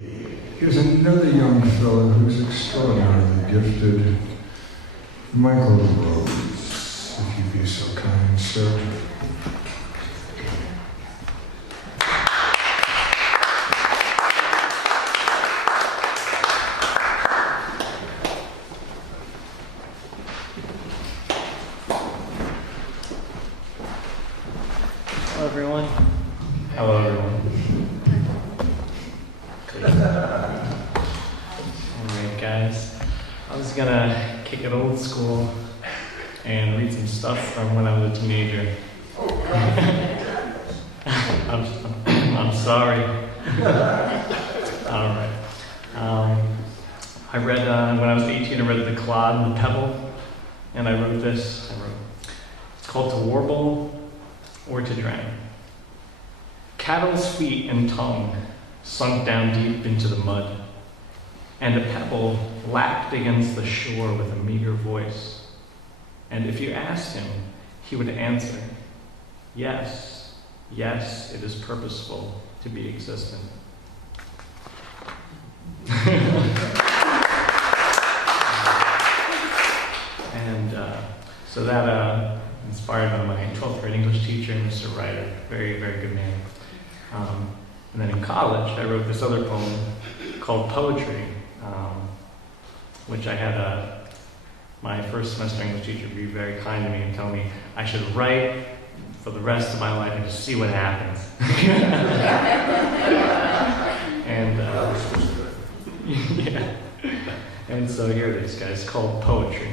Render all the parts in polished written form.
Here's another young fellow who's extraordinarily gifted, Michael Rose, if you'd be so kind, sir. Hello, everyone. Hello, everyone. Alright, guys. I was gonna kick it old school and read some stuff from when I was a teenager. I'm sorry. Alright. I read, when I was 18, I read The Clod and the Pebble, and I wrote this. It's called To Warble or To Drown. Cattle's feet and tongue sunk down deep into the mud, and a pebble lapped against the shore with a meager voice. And if you asked him, he would answer, yes, yes, it is purposeful to be existent. And so that inspired by my 12th grade English teacher, Mr. Ryder, very, very good man. And then in college, I wrote this other poem called Poetry, which I had my first semester English teacher be very kind to me and tell me I should write for the rest of my life and just see what happens. And yeah. And so here it is, guys, called Poetry.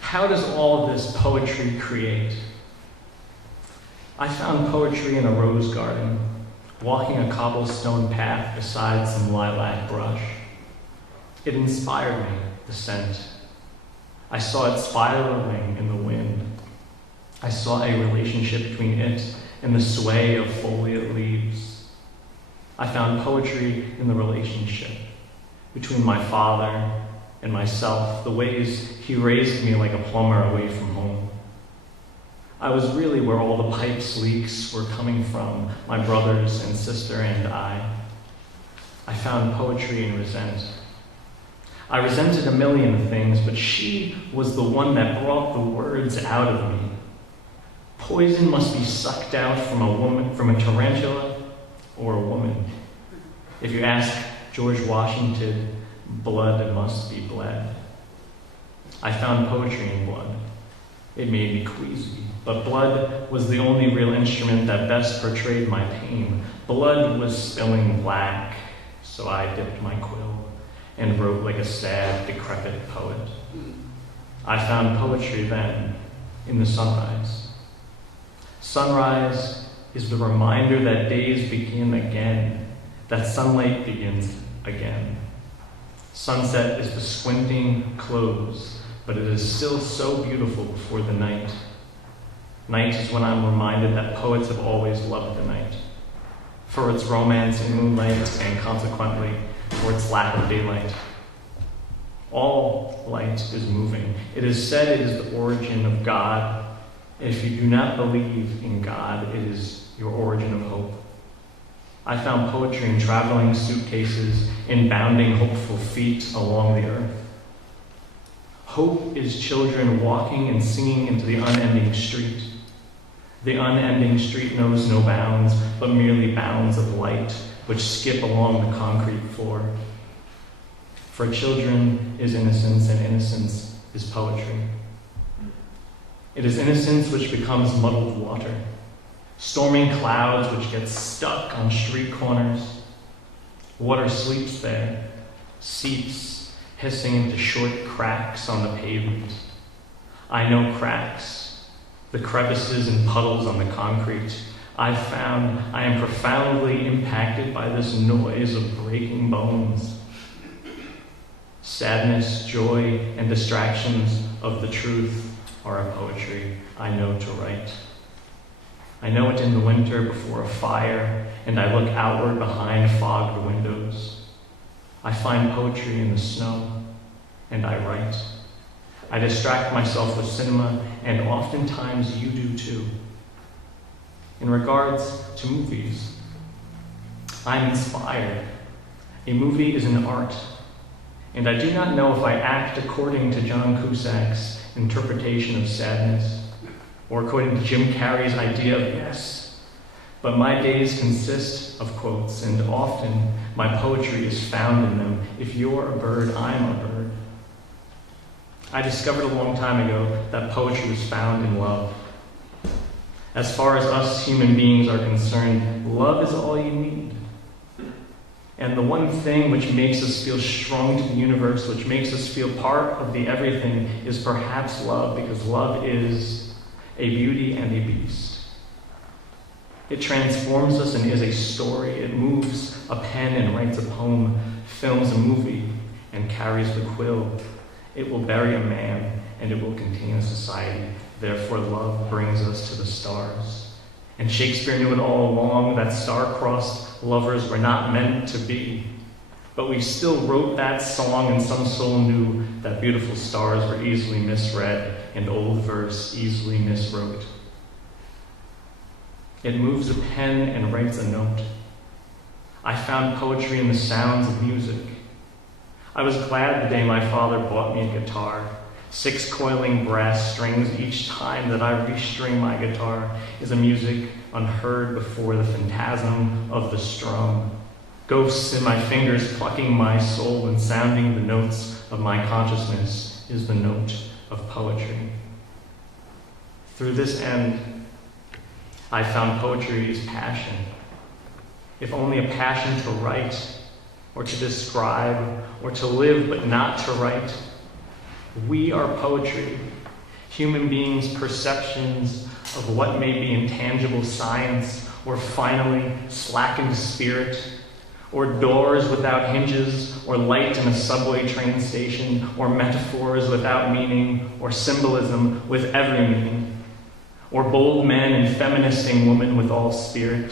How does all of this poetry create? I found poetry in a rose garden, walking a cobblestone path beside some lilac brush. It inspired me, the scent. I saw it spiraling in the wind. I saw a relationship between it and the sway of foliate leaves. I found poetry in the relationship between my father and myself, the ways he raised me like a plumber away from home. I was really where all the pipes leaks were coming from, my brothers and sister and I. I found poetry in resent. I resented a million things, but she was the one that brought the words out of me. Poison must be sucked out from a woman, from a tarantula or a woman. If you ask George Washington, blood must be bled. I found poetry in blood. It made me queasy, but blood was the only real instrument that best portrayed my pain. Blood was spilling black, so I dipped my quill and wrote like a sad, decrepit poet. I found poetry then in the sunrise. Sunrise is the reminder that days begin again, that sunlight begins again. Sunset is the squinting close, but it is still so beautiful before the night. Night is when I'm reminded that poets have always loved the night, for its romance in moonlight and consequently for its lack of daylight. All light is moving. It is said it is the origin of God. If you do not believe in God, it is your origin of hope. I found poetry in traveling suitcases, in bounding hopeful feet along the earth. Hope is children walking and singing into the unending street. The unending street knows no bounds, but merely bounds of light, which skip along the concrete floor. For children is innocence, and innocence is poetry. It is innocence which becomes muddled water, storming clouds which get stuck on street corners. Water sleeps there, seeps, hissing into short cracks on the pavement. I know cracks, the crevices and puddles on the concrete. I've found I am profoundly impacted by this noise of breaking bones. Sadness, joy, and distractions of the truth are a poetry I know to write. I know it in the winter before a fire, and I look outward behind fogged windows. I find poetry in the snow, and I write. I distract myself with cinema, and oftentimes you do too. In regards to movies, I'm inspired. A movie is an art, and I do not know if I act according to John Cusack's interpretation of sadness, or according to Jim Carrey's idea of yes, but my days consist of quotes, and often my poetry is found in them. If you're a bird, I'm a bird. I discovered a long time ago that poetry was found in love. As far as us human beings are concerned, love is all you need. And the one thing which makes us feel strong to the universe, which makes us feel part of the everything, is perhaps love, because love is a beauty and a beast. It transforms us and is a story. It moves a pen and writes a poem, films a movie, and carries the quill. It will bury a man, and it will contain a society. Therefore, love brings us to the stars. And Shakespeare knew it all along, that star-crossed lovers were not meant to be. But we still wrote that song, and some soul knew that beautiful stars were easily misread, and old verse easily miswrote. It moves a pen and writes a note. I found poetry in the sounds of music. I was glad the day my father bought me a guitar. 6 coiling brass strings each time that I restring my guitar is a music unheard before, the phantasm of the strum. Ghosts in my fingers plucking my soul and sounding the notes of my consciousness is the note of poetry. Through this end, I found poetry is passion. If only a passion to write, or to describe, or to live but not to write. We are poetry, human beings' perceptions of what may be intangible science, or finally slackened spirit, or doors without hinges, or light in a subway train station, or metaphors without meaning, or symbolism with every meaning, or bold men and feministing women with all spirit,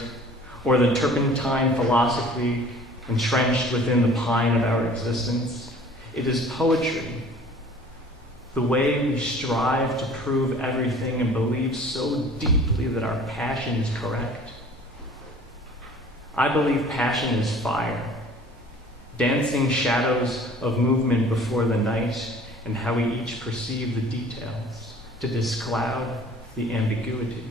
or the turpentine philosophy entrenched within the pine of our existence. It is poetry. The way we strive to prove everything and believe so deeply that our passion is correct. I believe passion is fire, dancing shadows of movement before the night, and how we each perceive the details to discloud the ambiguity.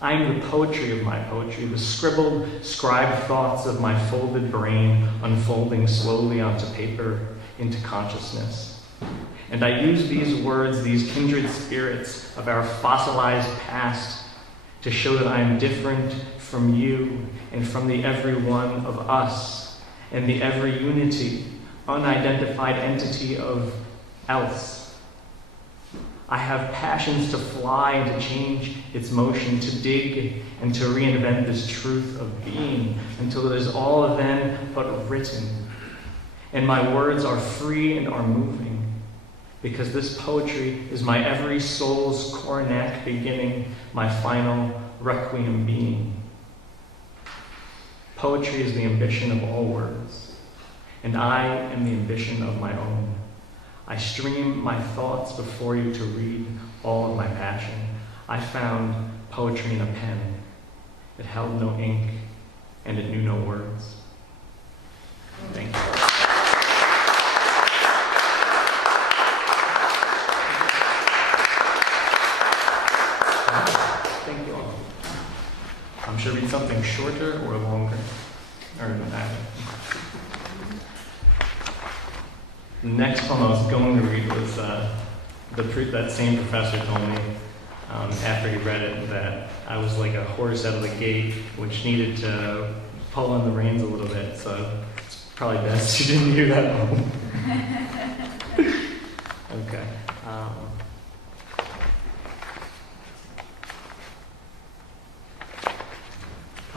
I am the poetry of my poetry, the scribbled, scribed thoughts of my folded brain unfolding slowly onto paper into consciousness. And I use these words, these kindred spirits of our fossilized past, to show that I am different from you and from the every one of us and the every unity, unidentified entity of else. I have passions to fly and to change its motion, to dig and to reinvent this truth of being until it is all then but written. And my words are free and are moving, because this poetry is my every soul's cornet beginning, my final requiem being. Poetry is the ambition of all words, and I am the ambition of my own. I stream my thoughts before you to read all of my passion. I found poetry in a pen. It held no ink, and it knew no words. Thank you. Thank you all. Should I read something shorter or longer? Or not? The next poem I was going to read was that same professor told me after he read it that I was like a horse out of the gate, which needed to pull on the reins a little bit. So it's probably best you didn't hear that poem. Okay.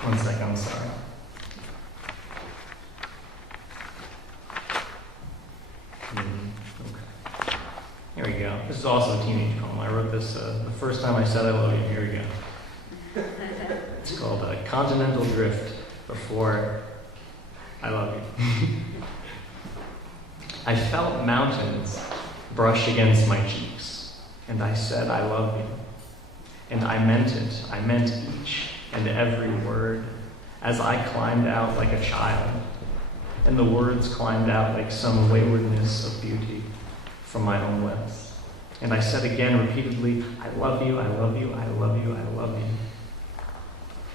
One second, I'm sorry. Okay. Here we go. This is also a teenage poem. I wrote this the first time I said I love you. Here we go. It's called Continental Drift Before I Love You. I felt mountains brush against my cheeks, and I said I love you. And I meant it. I meant each and every word. as I climbed out like a child, and the words climbed out like some waywardness of beauty from my own lips. And I said again repeatedly, I love you, I love you, I love you, I love you.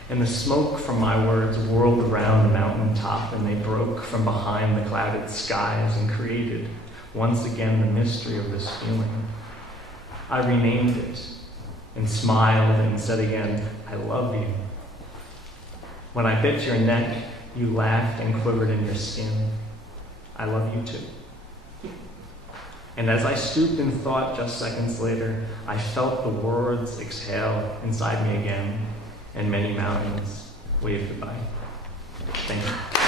And the smoke from my words whirled around the mountain top, and they broke from behind the clouded skies and created, once again, the mystery of this feeling. I renamed it and smiled and said again, I love you. When I bit your neck, you laughed and quivered in your skin. I love you too. And as I stooped in thought just seconds later, I felt the words exhale inside me again, and many mountains waved goodbye. Thank you.